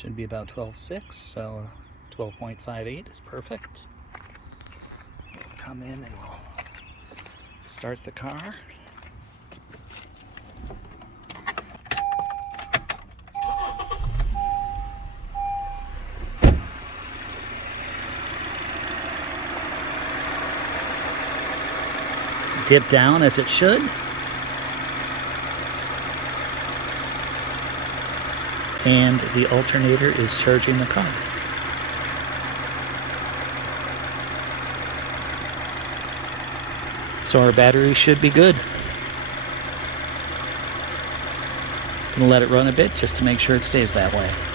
Should be about 12.6, so 12.58 is perfect. We'll come in and we'll start the car. Dip down as it should. And the alternator is charging the car. So our battery should be good. I'm gonna let it run a bit just to make sure it stays that way.